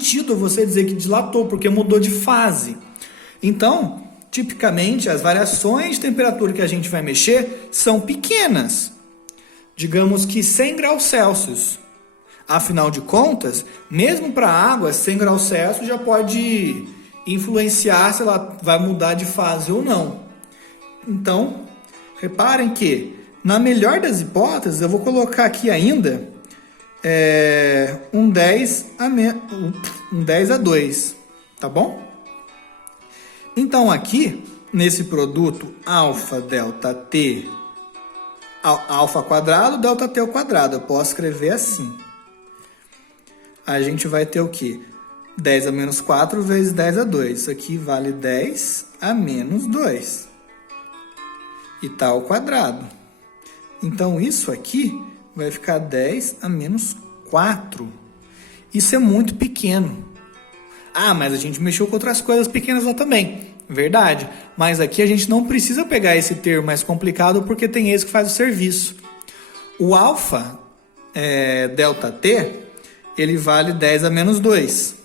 sentido você dizer que dilatou, porque mudou de fase. Então, tipicamente, as variações de temperatura que a gente vai mexer são pequenas. Digamos que 100 graus Celsius. Afinal de contas, mesmo para a água, 100 graus Celsius já pode influenciar se ela vai mudar de fase ou não. Então, reparem que, na melhor das hipóteses, eu vou colocar aqui ainda um 10 a 2, tá bom? Então aqui, nesse produto alfa delta t, alfa quadrado, delta t ao quadrado, eu posso escrever assim. A gente vai ter o quê? 10 a menos 4 vezes 10 a 2. Isso aqui vale 10 a menos 2. E tá ao quadrado. Então, isso aqui vai ficar 10 a menos 4. Isso é muito pequeno. Ah, mas a gente mexeu com outras coisas pequenas lá também. Verdade. Mas aqui a gente não precisa pegar esse termo mais complicado porque tem esse que faz o serviço. O alfa delta t, ele vale 10 a menos 2.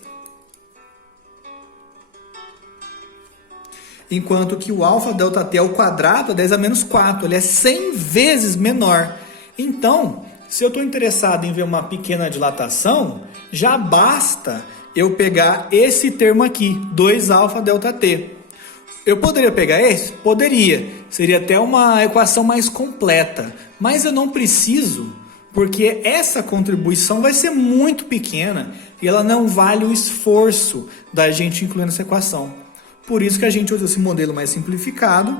Enquanto que o alfa delta t ao quadrado é 10 a menos 4. Ele é 100 vezes menor. Então, se eu estou interessado em ver uma pequena dilatação, já basta eu pegar esse termo aqui, 2 alfa delta t. Eu poderia pegar esse? Poderia. Seria até uma equação mais completa. Mas eu não preciso, porque essa contribuição vai ser muito pequena e ela não vale o esforço da gente incluir nessa equação. Por isso que a gente usa esse modelo mais simplificado,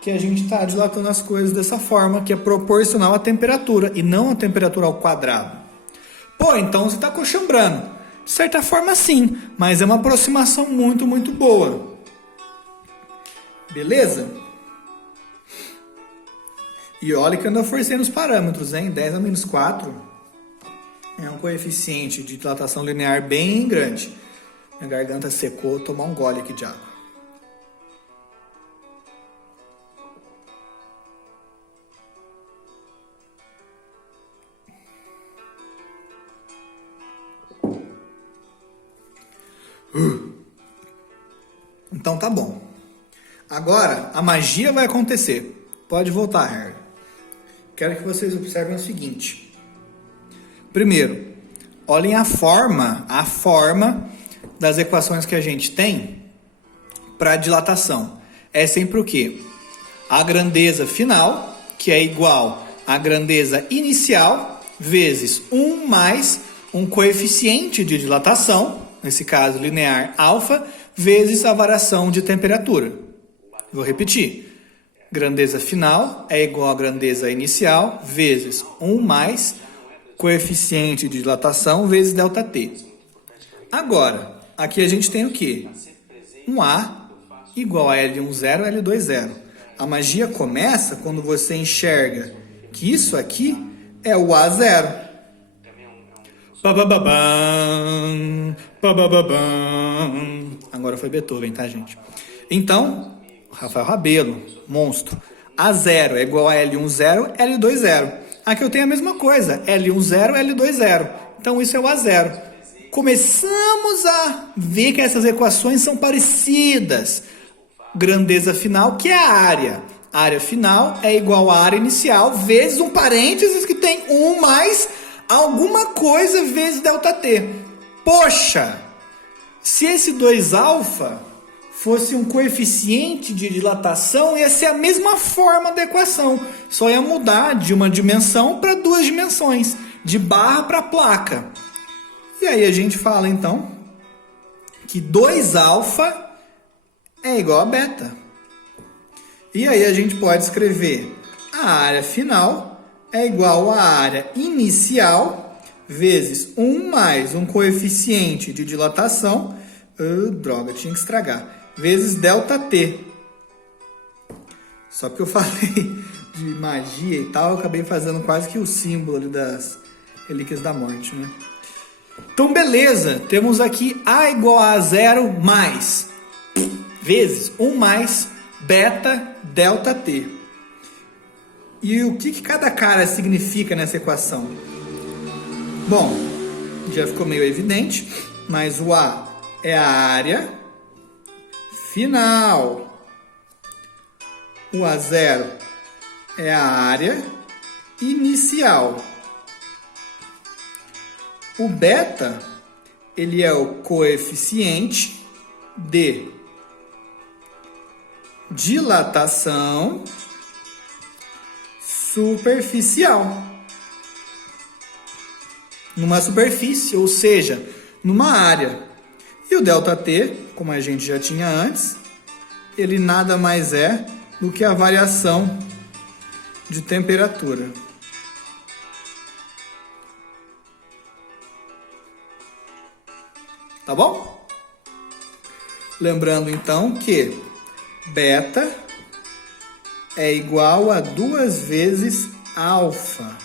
que a gente está dilatando as coisas dessa forma, que é proporcional à temperatura e não à temperatura ao quadrado. Pô, então você está coxambrando. De certa forma sim, mas é uma aproximação muito, muito boa. Beleza? E olha que eu ainda forcei nos parâmetros, hein? 10 a menos 4 é um coeficiente de dilatação linear bem grande. Minha garganta secou, vou tomar um gole aqui de água. Então tá bom. Agora a magia vai acontecer. Pode voltar, Harry. Quero que vocês observem o seguinte. Primeiro, olhem a forma das equações que a gente tem para dilatação. É sempre o quê? A grandeza final, que é igual à grandeza inicial, vezes 1 mais um coeficiente de dilatação, nesse caso linear alfa, vezes a variação de temperatura. Vou repetir. Grandeza final é igual à grandeza inicial, vezes 1 mais coeficiente de dilatação, vezes ΔT. Agora, aqui a gente tem o quê? Um A igual a L10, L20. A magia começa quando você enxerga que isso aqui é o A0. Babababam, babababam. Agora foi Beethoven, tá, gente? Então, Rafael Rabelo, monstro. A0 é igual a L10, L20. Aqui eu tenho a mesma coisa, L10, L20. Então isso é o A0. Começamos a ver que essas equações são parecidas. Grandeza final, que é a área. A área final é igual à área inicial, vezes um parênteses que tem 1 mais alguma coisa vezes ΔT. Poxa! Se esse 2α fosse um coeficiente de dilatação, ia ser a mesma forma da equação. Só ia mudar de uma dimensão para 2 dimensões, de barra para placa. E aí a gente fala, então, que 2α é igual a beta. E aí a gente pode escrever a área final é igual à área inicial vezes 1 mais um coeficiente de dilatação, droga, tinha que estragar, vezes ΔT. Só que eu falei de magia e tal, eu acabei fazendo quase que o símbolo ali das relíquias da morte, né? Então, beleza, temos aqui A igual a 0 mais, vezes 1 mais beta ΔT. E o que cada cara significa nessa equação? Bom, já ficou meio evidente. mais o A é a área final. O A0 é a área inicial. O beta, ele é o coeficiente de dilatação superficial. Numa superfície, ou seja, numa área. E o ΔT, como a gente já tinha antes, ele nada mais é do que a variação de temperatura. Tá bom? Lembrando então que beta é igual a 2 vezes alfa.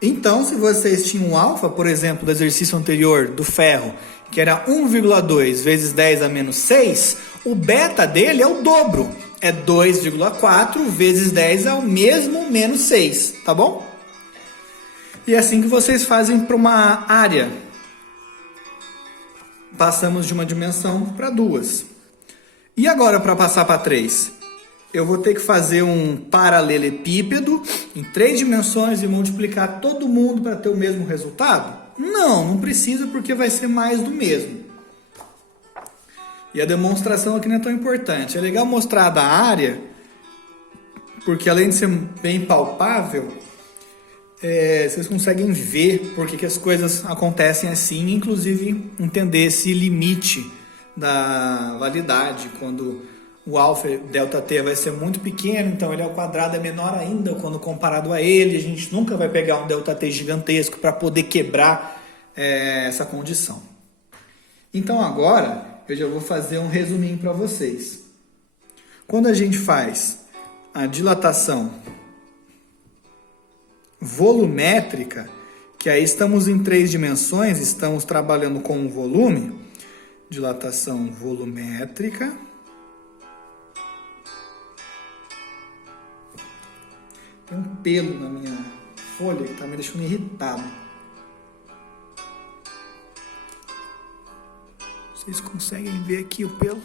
Então, se vocês tinham alfa, por exemplo, do exercício anterior do ferro, que era 1,2 vezes 10 a menos 6, o beta dele é o dobro. É 2,4 vezes 10 ao mesmo menos 6, tá bom? E é assim que vocês fazem para uma área. Passamos de uma dimensão para duas. E agora para passar para 3? Eu vou ter que fazer um paralelepípedo em 3 dimensões e multiplicar todo mundo para ter o mesmo resultado? Não precisa, porque vai ser mais do mesmo. E a demonstração aqui não é tão importante. É legal mostrar da área, porque além de ser bem palpável, vocês conseguem ver por que as coisas acontecem assim, inclusive entender esse limite da validade, quando o alfa, ΔT, vai ser muito pequeno, então ele ao quadrado é menor ainda quando comparado a ele. A gente nunca vai pegar um ΔT gigantesco para poder quebrar essa condição. Então agora eu já vou fazer um resuminho para vocês. Quando a gente faz a dilatação volumétrica, que aí estamos em 3 dimensões, estamos trabalhando com um volume, dilatação volumétrica. Tem um pelo na minha folha que está me deixando irritado. Vocês conseguem ver aqui o pelo?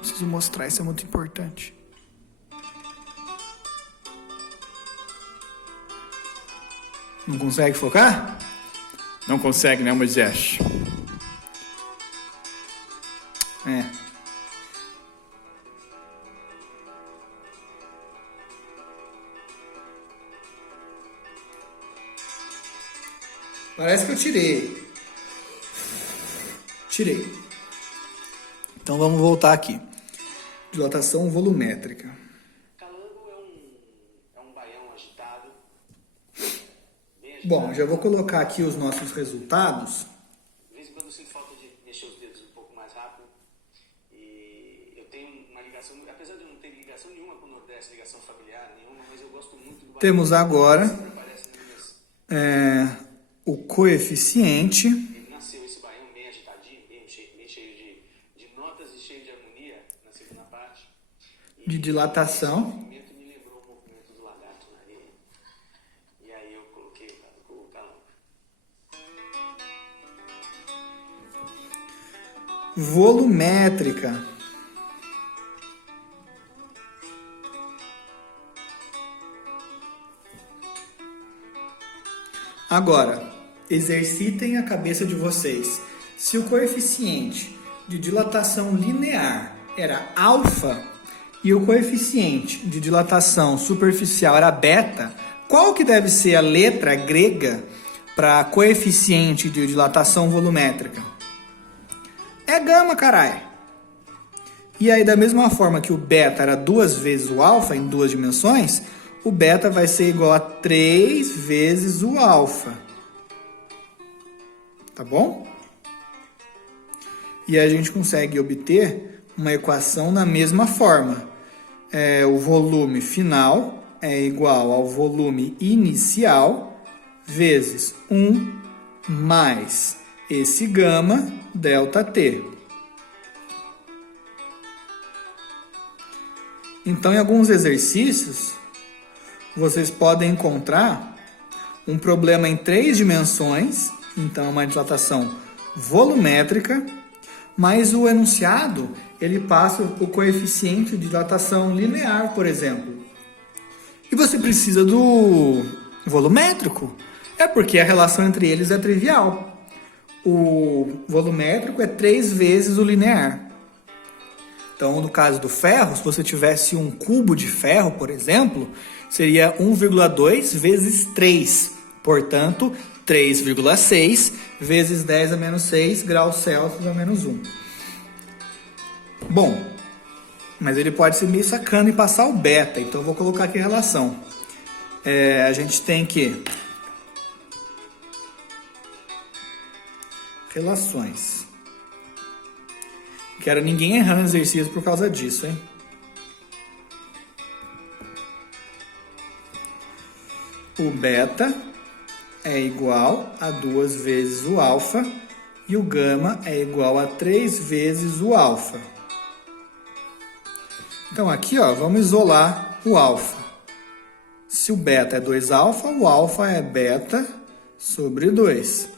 Preciso mostrar, isso é muito importante. Não consegue focar? Não consegue, né, Moisés? Parece que eu tirei. Então vamos voltar aqui. Dilatação volumétrica. Calango é um baião agitado. Bom, já vou colocar aqui os nossos resultados. De vez em quando eu sinto falta de mexer os dedos um pouco mais rápido. E eu tenho uma ligação, apesar de eu não ter ligação nenhuma com o Nordeste, ligação familiar nenhuma, mas eu gosto muito do baião. Temos agora o coeficiente. Ele nasceu, esse baião bem agitadinho, bem cheio de notas e cheio de harmonia na segunda parte. De dilatação. Esse movimento me lembrou o movimento do lagarto na areia. E aí eu coloquei o calango. Volumétrica. Agora, exercitem a cabeça de vocês. Se o coeficiente de dilatação linear era alfa e o coeficiente de dilatação superficial era beta, qual que deve ser a letra grega para coeficiente de dilatação volumétrica? É gama, caralho. E aí, da mesma forma que o beta era 2 vezes o alfa em 2 dimensões, o beta vai ser igual a 3 vezes o alfa. Tá bom? E a gente consegue obter uma equação na mesma forma. O volume final é igual ao volume inicial vezes 1 mais esse gama ΔT. Então, em alguns exercícios, vocês podem encontrar um problema em 3 dimensões, então uma dilatação volumétrica, mas o enunciado ele passa o coeficiente de dilatação linear, por exemplo. E você precisa do volumétrico, é porque a relação entre eles é trivial. O volumétrico é 3 vezes o linear. Então, no caso do ferro, se você tivesse um cubo de ferro, por exemplo, seria 1,2 vezes 3. Portanto, 3,6 vezes 10 a menos 6 graus Celsius a menos 1. Bom, mas ele pode ser meio sacana e passar o beta, então eu vou colocar aqui a relação. A gente tem que... Relações. Não quero ninguém errando exercício por causa disso, hein? O beta é igual a 2 vezes o alfa e o gama é igual a 3 vezes o alfa. Então aqui, ó, vamos isolar o alfa. Se o beta é 2 alfa, o alfa é beta sobre 2.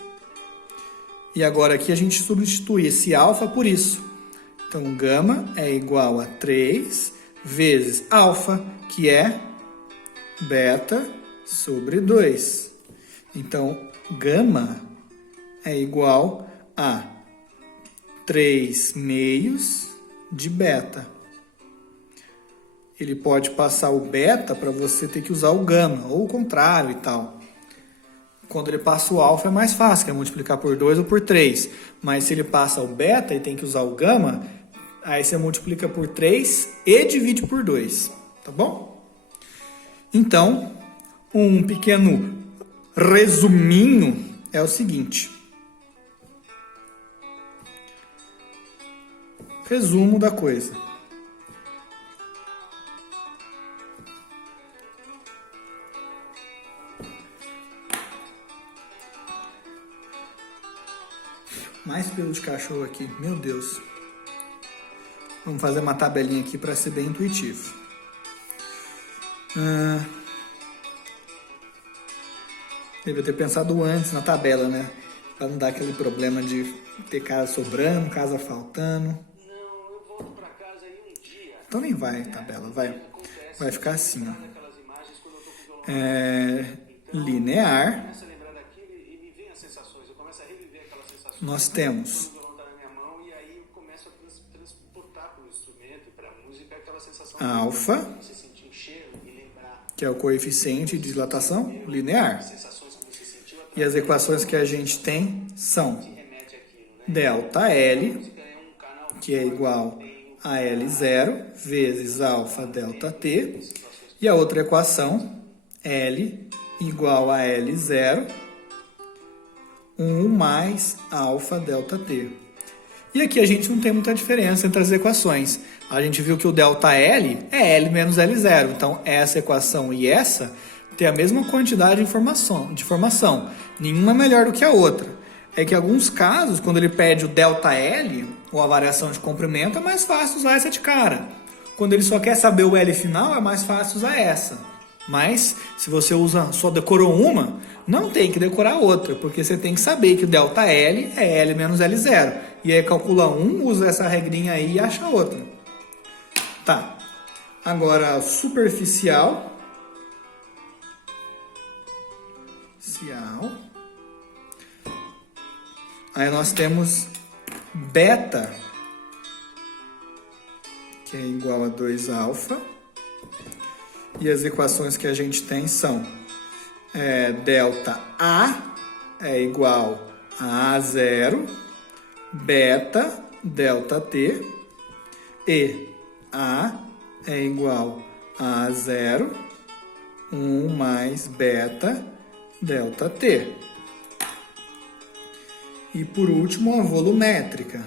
E agora aqui a gente substitui esse alfa por isso. Então gama é igual a 3 vezes alfa, que é beta sobre 2. Então gama é igual a 3 meios de beta. Ele pode passar o beta para você ter que usar o gama, ou o contrário e tal. Quando ele passa o alfa é mais fácil, que é multiplicar por 2 ou por 3. Mas se ele passa o beta e tem que usar o gama, aí você multiplica por 3 e divide por 2. Tá bom? Então, um pequeno resuminho é o seguinte. Resumo da coisa. Mais pelo de cachorro aqui, meu Deus. Vamos fazer uma tabelinha aqui para ser bem intuitivo. Devia ter pensado antes na tabela, né? Para não dar aquele problema de ter casa sobrando, casa faltando. Não, eu volto pra casa aí um dia. Então nem vai, tabela, vai ficar assim, ó. Aquelas imagens quando eu tô com o violão. Linear. Começo a lembrar daquilo e me vem as sensações. Eu começo a reviver aquelas sensações. Nós temos Quando o violão tá na minha mão e aí eu começo a transportar pro instrumento, pra música, aquela sensação. alfa, De você sentir um cheiro e lembrar que é o coeficiente de dilatação linear. sensações que você sentiu. E as equações que a gente tem são Remete àquilo, né? delta L, Música é um canal que é igual a L0 vezes alfa delta T. E a outra equação, L igual a L0, 1 mais alfa delta T. E aqui a gente não tem muita diferença entre as equações. A gente viu que o delta L é L menos L0. Então, essa equação e essa tem a mesma quantidade de informação. Nenhuma é melhor do que a outra. É que em alguns casos, quando ele pede o delta L, ou a variação de comprimento, é mais fácil usar essa de cara. Quando ele só quer saber o L final, é mais fácil usar essa. Mas, se você só decorou uma, não tem que decorar outra, porque você tem que saber que o delta L é L menos L0. E aí calcula um, usa essa regrinha aí e acha outra. Tá. Agora, superficial. Aí nós temos beta, que é igual a 2 alfa. E as equações que a gente tem são delta A é igual a A0, beta delta T, e A é igual a A0, 1 mais beta delta T. E por último, a volumétrica.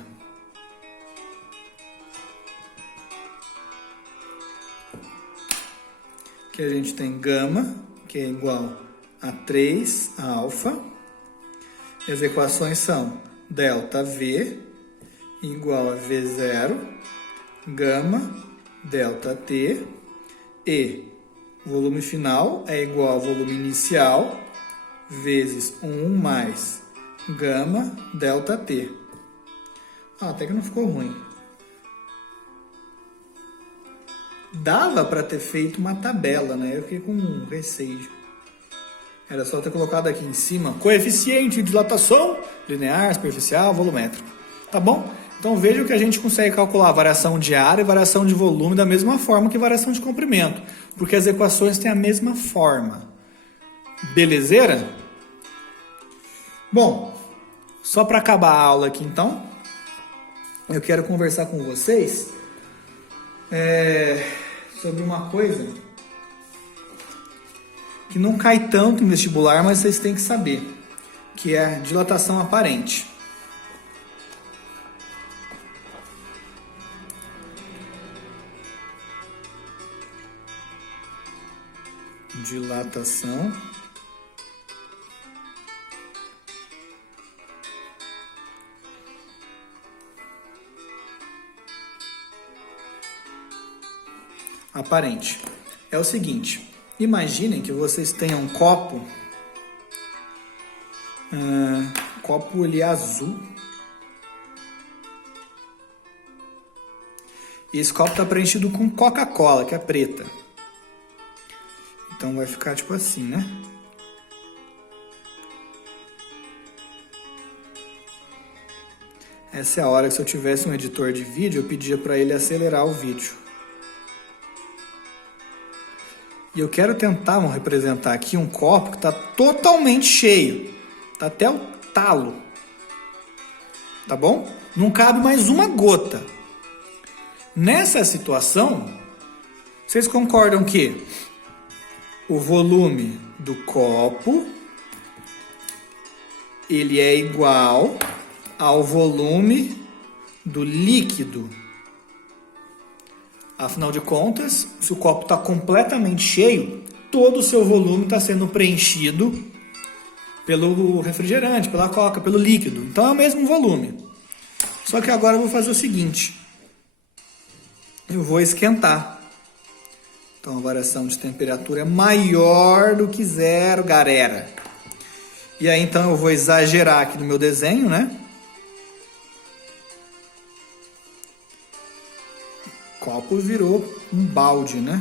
Que a gente tem gama, que é igual a 3 alfa. E as equações são delta V igual a V0, gama, delta T, e volume final é igual ao volume inicial vezes 1 mais gama delta T. Até que não ficou ruim. Dava para ter feito uma tabela, né? Eu fiquei com um receio. Era só ter colocado aqui em cima coeficiente de dilatação linear, superficial, volumétrico. Tá bom? Então veja que a gente consegue calcular a variação de área e variação de volume da mesma forma que variação de comprimento, porque as equações têm a mesma forma. Belezeira? Bom, só para acabar a aula aqui então, eu quero conversar com vocês sobre uma coisa que não cai tanto em vestibular, mas vocês têm que saber, que é a dilatação aparente. Dilatação aparente. É o seguinte, imaginem que vocês tenham um copo, ele é azul, e esse copo está preenchido com Coca-Cola, que é preta. Então vai ficar tipo assim, né? Essa é a hora que se eu tivesse um editor de vídeo, eu pedia para ele acelerar o vídeo. E eu quero tentar representar aqui um copo que está totalmente cheio. Está até o talo. Tá bom? Não cabe mais uma gota. Nessa situação, vocês concordam que o volume do copo ele é igual ao volume do líquido. Afinal de contas, se o copo está completamente cheio, todo o seu volume está sendo preenchido pelo refrigerante, pela coca, pelo líquido. Então é o mesmo volume. Só que agora eu vou fazer o seguinte. Eu vou esquentar. Então a variação de temperatura é maior do que 0, galera. E aí então eu vou exagerar aqui no meu desenho, né? O copo virou um balde, né?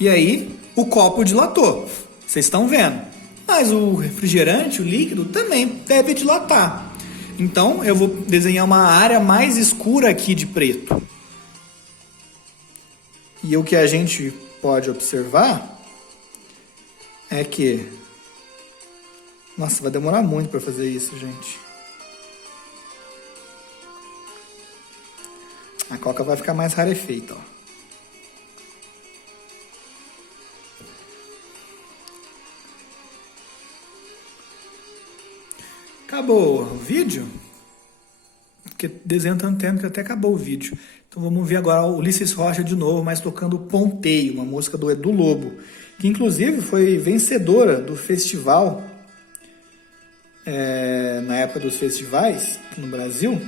E aí o copo dilatou. Vocês estão vendo. Mas o refrigerante, o líquido, também deve dilatar. Então eu vou desenhar uma área mais escura aqui de preto. E o que a gente pode observar é que... Nossa, vai demorar muito para fazer isso, gente. A coca vai ficar mais rarefeita, ó. Acabou o vídeo? Porque desenho tanto tempo que até acabou o vídeo. Então vamos ver agora o Ulisses Rocha de novo, mas tocando Ponteio, uma música do Edu Lobo, que inclusive foi vencedora do festival, na época dos festivais aqui no Brasil.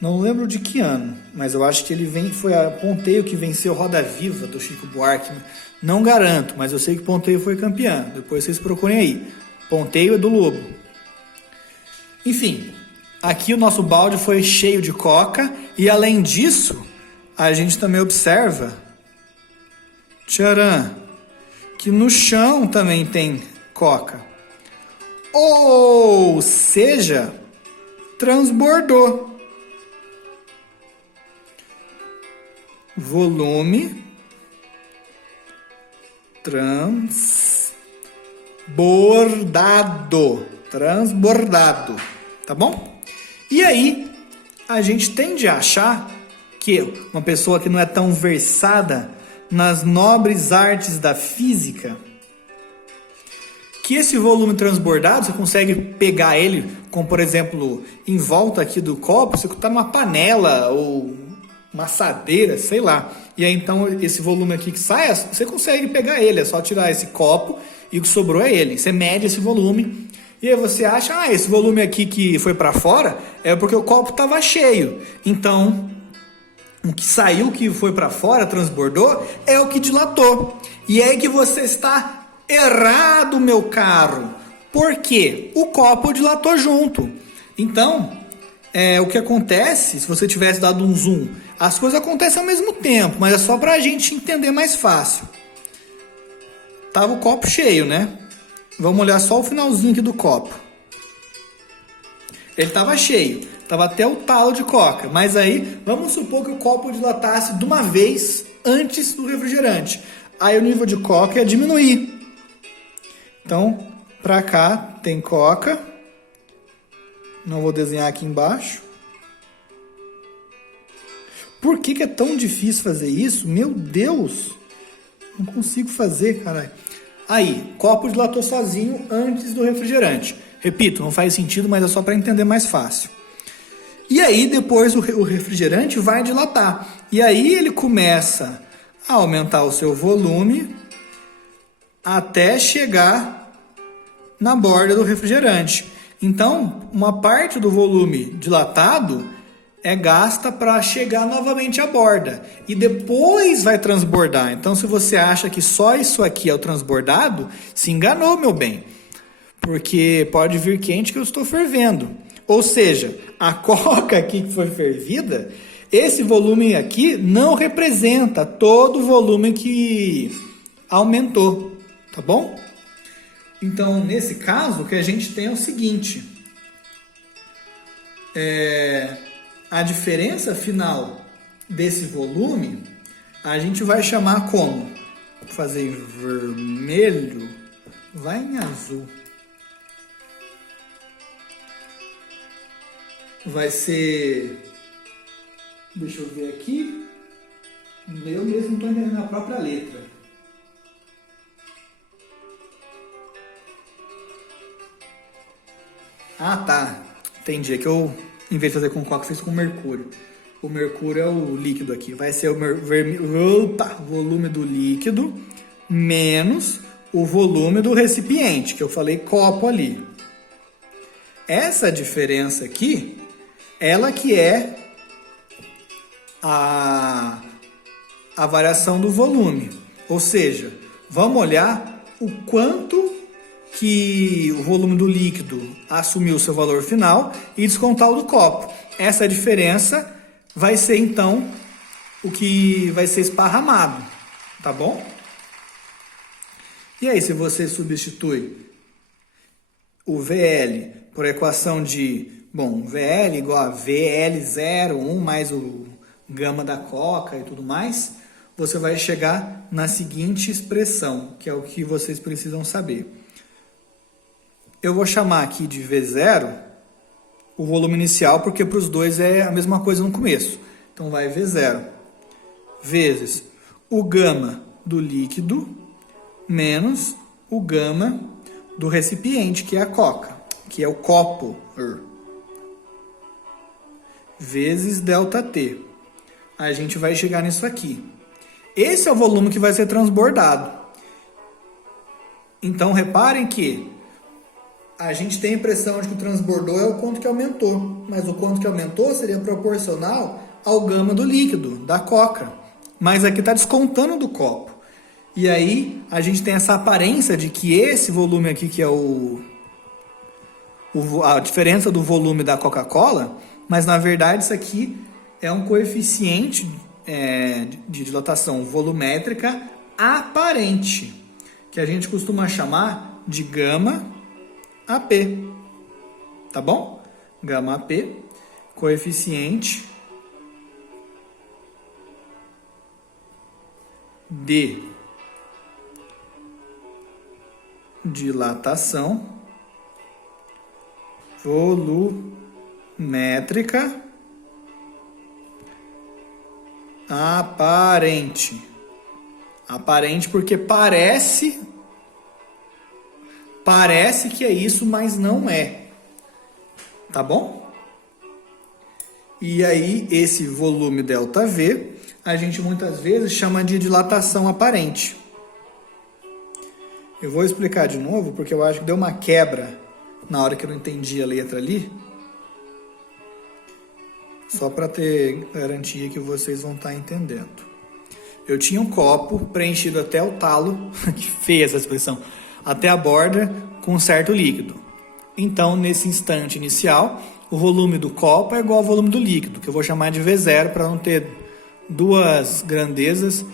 Não lembro de que ano, mas eu acho que foi a Ponteio que venceu Roda Viva do Chico Buarque. Não garanto, mas eu sei que Ponteio foi campeã. Depois vocês procurem aí. Ponteio Edu Lobo. Enfim, aqui o nosso balde foi cheio de coca e além disso, a gente também observa, tcharam, que no chão também tem coca. Ou seja, transbordou. Volume transbordado, tá bom? E aí, a gente tende a achar que uma pessoa que não é tão versada nas nobres artes da física, que esse volume transbordado, você consegue pegar ele, como por exemplo, em volta aqui do copo, você está numa panela ou uma assadeira, sei lá. E aí então esse volume aqui que sai, você consegue pegar ele, é só tirar esse copo e o que sobrou é ele. Você mede esse volume e aí você acha, esse volume aqui que foi para fora é porque o copo estava cheio. Então, o que saiu, que foi para fora, transbordou, é o que dilatou. E é aí que você está Errado, meu caro. Por quê? O copo dilatou junto. Então, o que acontece, se você tivesse dado um zoom, as coisas acontecem ao mesmo tempo, mas é só para a gente entender mais fácil. Tava o copo cheio, né? Vamos olhar só o finalzinho aqui do copo. Ele estava cheio, estava até o talo de coca, mas aí vamos supor que o copo dilatasse de uma vez antes do refrigerante. Aí o nível de coca ia diminuir. Então, para cá tem coca. Não vou desenhar aqui embaixo. Por que é tão difícil fazer isso? Meu Deus! Não consigo fazer, caralho. Aí, copo dilatou sozinho antes do refrigerante. Repito, não faz sentido, mas é só para entender mais fácil. E aí, depois o refrigerante vai dilatar. E aí ele começa a aumentar o seu volume até chegar na borda do refrigerante. Então, uma parte do volume dilatado é gasta para chegar novamente à borda e depois vai transbordar. Então, se você acha que só isso aqui é o transbordado, se enganou, meu bem. Porque pode vir quente que eu estou fervendo. Ou seja, a coca aqui que foi fervida, esse volume aqui não representa todo o volume que aumentou, tá bom? Então, nesse caso, o que a gente tem é o seguinte. A diferença final desse volume, a gente vai chamar como? Vou fazer em vermelho, vai em azul. Vai ser... Deixa eu ver aqui. Eu mesmo estou entendendo a própria letra. Ah, tá. Entendi. É que eu, em vez de fazer com coca, fiz com mercúrio. O mercúrio é o líquido aqui. Vai ser o volume do líquido menos o volume do recipiente, que eu falei copo ali. Essa diferença aqui, ela que é a variação do volume. Ou seja, vamos olhar o quanto que o volume do líquido assumiu o seu valor final e descontar o do copo. Essa diferença vai ser, então, o que vai ser esparramado, tá bom? E aí, se você substitui o VL por equação de, VL igual a VL01 mais o gama da coca e tudo mais, você vai chegar na seguinte expressão, que é o que vocês precisam saber. Eu vou chamar aqui de V0 o volume inicial, porque para os dois é a mesma coisa no começo. Então vai V0 vezes o gama do líquido menos o gama do recipiente, que é a coca, que é o copo, vezes ΔT. A gente vai chegar nisso aqui. Esse é o volume que vai ser transbordado. Então reparem que a gente tem a impressão de que o transbordou é o quanto que aumentou, mas o quanto que aumentou seria proporcional ao gama do líquido, da coca. Mas aqui está descontando do copo. E aí a gente tem essa aparência de que esse volume aqui, que é a diferença do volume da Coca-Cola, mas na verdade isso aqui é um coeficiente de dilatação volumétrica aparente, que a gente costuma chamar de gama AP, tá bom? Gama AP, coeficiente de dilatação volumétrica aparente. Aparente porque parece que é isso, mas não é. Tá bom? E aí, esse volume ΔV, a gente muitas vezes chama de dilatação aparente. Eu vou explicar de novo, porque eu acho que deu uma quebra na hora que eu não entendi a letra ali. Só para ter garantia que vocês vão estar entendendo. Eu tinha um copo preenchido até o talo, que feia essa expressão, até a borda com um certo líquido. Então, nesse instante inicial, o volume do copo é igual ao volume do líquido, que eu vou chamar de V0 para não ter duas grandezas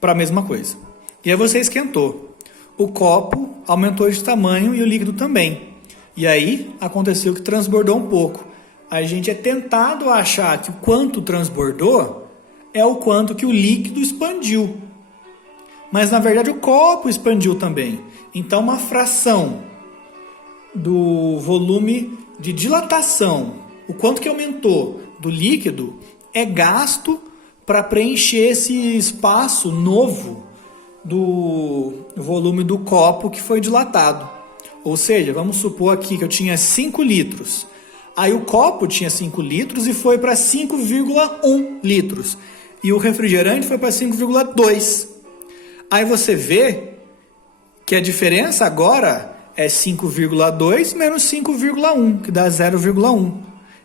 para a mesma coisa. E aí você esquentou. O copo aumentou de tamanho e o líquido também. E aí aconteceu que transbordou um pouco. A gente é tentado a achar que o quanto transbordou é o quanto que o líquido expandiu. Mas na verdade o copo expandiu também. Então uma fração do volume de dilatação, o quanto que aumentou do líquido, é gasto para preencher esse espaço novo do volume do copo que foi dilatado. Ou seja, vamos supor aqui que eu tinha 5 litros. Aí o copo tinha 5 litros e foi para 5,1 litros. E o refrigerante foi para 5,2. Aí você vê que a diferença agora é 5,2 menos 5,1, que dá 0,1.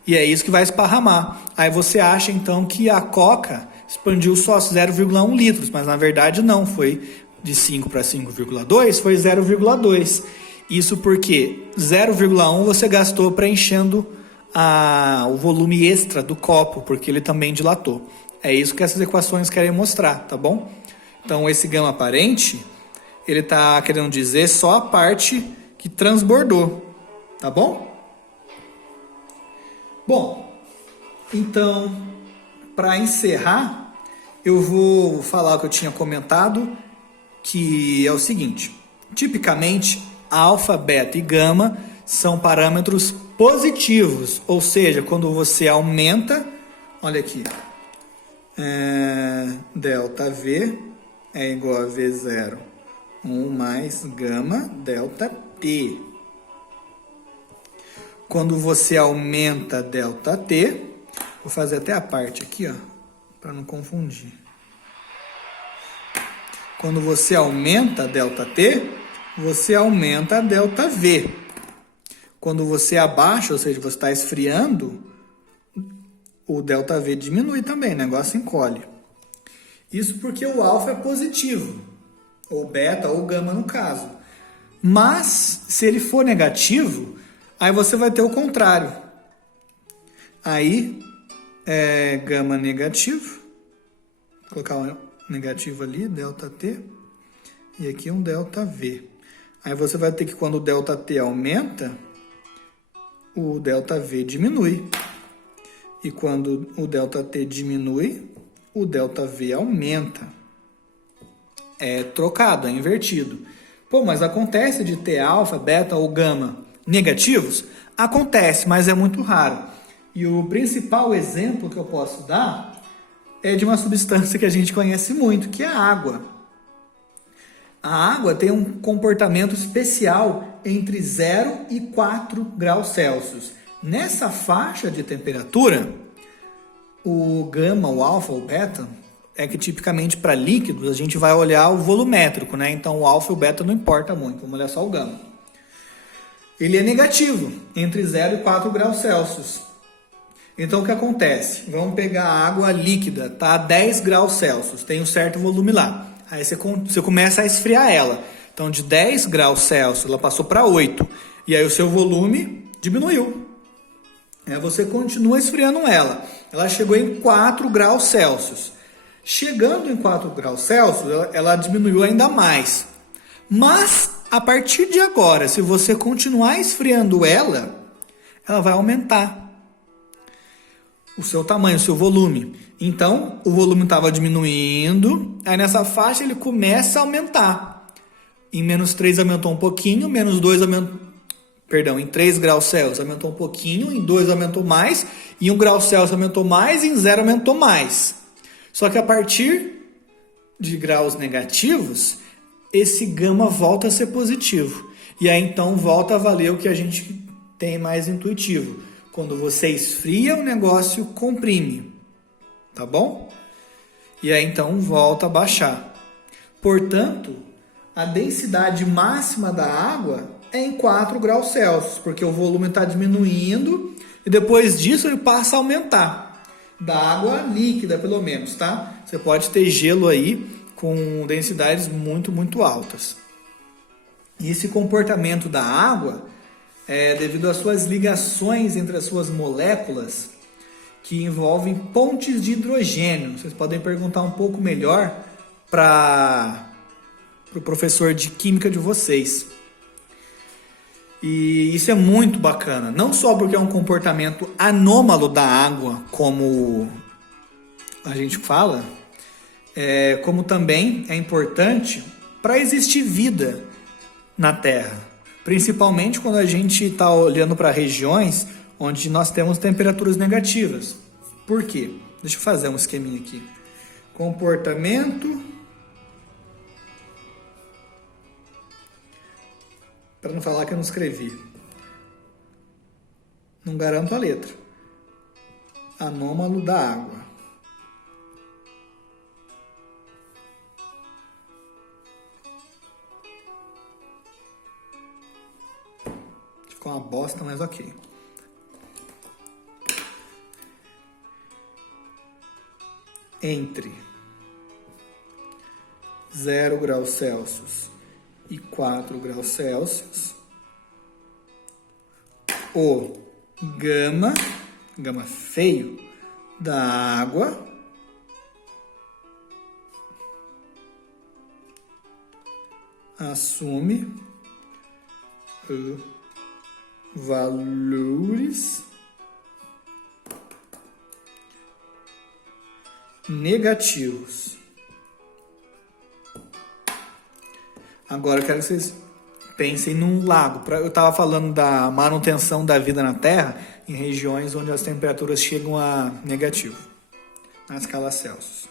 E é isso que vai esparramar. Aí você acha então que a Coca expandiu só 0,1 litros, mas na verdade não, foi de 5 para 5,2, foi 0,2. Isso porque 0,1 você gastou preenchendo o volume extra do copo, porque ele também dilatou. É isso que essas equações querem mostrar, tá bom? Então esse gama aparente, ele está querendo dizer só a parte que transbordou, tá bom? Bom, então, para encerrar, eu vou falar o que eu tinha comentado, que é o seguinte. Tipicamente, alfa, beta e gama são parâmetros positivos, ou seja, quando você aumenta, olha aqui, delta V é igual a V0, 1 mais gama delta T. Quando você aumenta delta T, vou fazer até a parte aqui, ó, para não confundir. Quando você aumenta delta T, você aumenta delta V. Quando você abaixa, ou seja, você está esfriando, o delta V diminui também, o negócio encolhe. Isso porque o alfa é positivo, ou beta ou gama no caso. Mas, se ele for negativo, aí você vai ter o contrário. Aí, gama negativo, vou colocar um negativo ali, delta T, e aqui um delta V. Aí você vai ter que, quando o delta T aumenta, o delta V diminui. E quando o delta T diminui, o delta V aumenta. É trocado, é invertido. Pô, mas acontece de ter alfa, beta ou gama negativos? Acontece, mas é muito raro. E o principal exemplo que eu posso dar é de uma substância que a gente conhece muito, que é a água. A água tem um comportamento especial entre 0 e 4 graus Celsius. Nessa faixa de temperatura, o gama, o alfa, o beta, é que tipicamente para líquidos a gente vai olhar o volumétrico, né? Então o alfa e o beta não importa muito, vamos olhar só o gama. Ele é negativo, entre 0 e 4 graus Celsius. Então o que acontece? Vamos pegar a água líquida, tá a 10 graus Celsius, tem um certo volume lá. Aí você começa a esfriar ela. Então de 10 graus Celsius ela passou para 8. E aí o seu volume diminuiu. Aí você continua esfriando ela. Ela chegou em 4 graus Celsius. Chegando em 4 graus Celsius, ela diminuiu ainda mais. Mas a partir de agora, se você continuar esfriando ela vai aumentar o seu tamanho, o seu volume. Então, o volume estava diminuindo, aí nessa faixa ele começa a aumentar. Em menos 3 aumentou um pouquinho, menos 2 aumentou... Perdão, em 3 graus Celsius aumentou um pouquinho, em 2 aumentou mais, em 1 grau Celsius aumentou mais, em 0 aumentou mais. Só que a partir de graus negativos, esse gama volta a ser positivo. E aí então volta a valer o que a gente tem mais intuitivo. Quando você esfria, o negócio comprime. Tá bom? E aí então volta a baixar. Portanto, a densidade máxima da água é em 4 graus Celsius, porque o volume está diminuindo e depois disso ele passa a aumentar. da água líquida, pelo menos, tá? Você pode ter gelo aí com densidades muito, muito altas. E esse comportamento da água é devido às suas ligações entre as suas moléculas que envolvem pontes de hidrogênio. Vocês podem perguntar um pouco melhor para o professor de química de vocês. E isso é muito bacana, não só porque é um comportamento anômalo da água, como a gente fala, como também é importante para existir vida na Terra, principalmente quando a gente está olhando para regiões onde nós temos temperaturas negativas. Por quê? Deixa eu fazer um esqueminha aqui. Comportamento, para não falar que eu não escrevi. Não garanto a letra. Anômalo da água. Ficou uma bosta, mas ok. Entre 0 graus Celsius e 4 graus Celsius, o gama feio da água assume valores negativos. Agora eu quero que vocês pensem num lago. Eu estava falando da manutenção da vida na Terra em regiões onde as temperaturas chegam a negativo, na escala Celsius.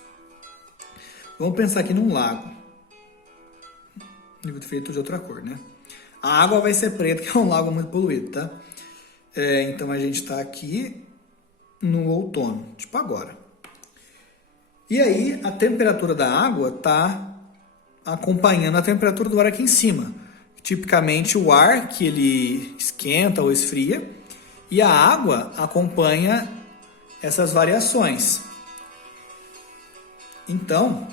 Vamos pensar aqui num lago. Feito de outra cor, né? A água vai ser preta, que é um lago muito poluído, tá? Então a gente está aqui no outono, tipo agora. E aí a temperatura da água está acompanhando a temperatura do ar aqui em cima. Tipicamente o ar que ele esquenta ou esfria e a água acompanha essas variações. Então,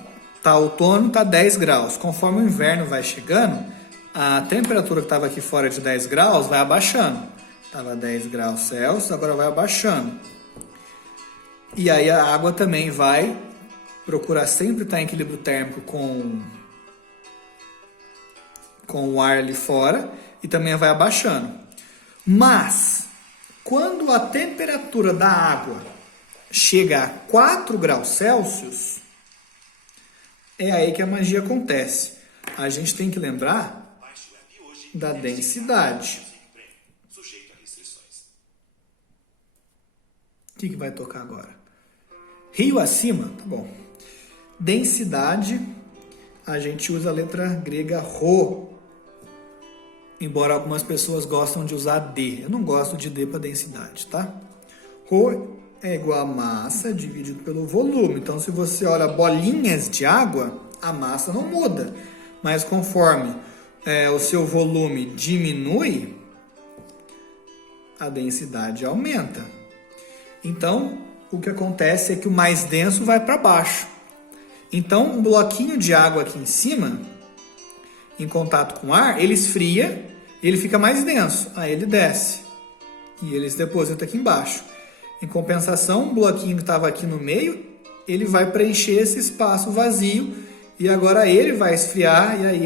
outono está 10 graus. Conforme o inverno vai chegando, a temperatura que estava aqui fora de 10 graus vai abaixando. Estava 10 graus Celsius, agora vai abaixando. E aí a água também vai procurar sempre estar em equilíbrio térmico com o ar ali fora e também vai abaixando. Mas, quando a temperatura da água chega a 4 graus Celsius, é aí que a magia acontece. A gente tem que lembrar da densidade. O que vai tocar agora? Rio acima? Tá bom. Densidade, a gente usa a letra grega Rho. Embora algumas pessoas gostam de usar D. Eu não gosto de D para densidade, tá? Rho é igual a massa dividido pelo volume. Então, se você olha bolinhas de água, a massa não muda. Mas conforme o seu volume diminui, a densidade aumenta. Então, o que acontece é que o mais denso vai para baixo. Então, um bloquinho de água aqui em cima, em contato com o ar, ele esfria e ele fica mais denso. Aí ele desce e ele se deposita aqui embaixo. Em compensação, o bloquinho que estava aqui no meio, ele vai preencher esse espaço vazio e agora ele vai esfriar e aí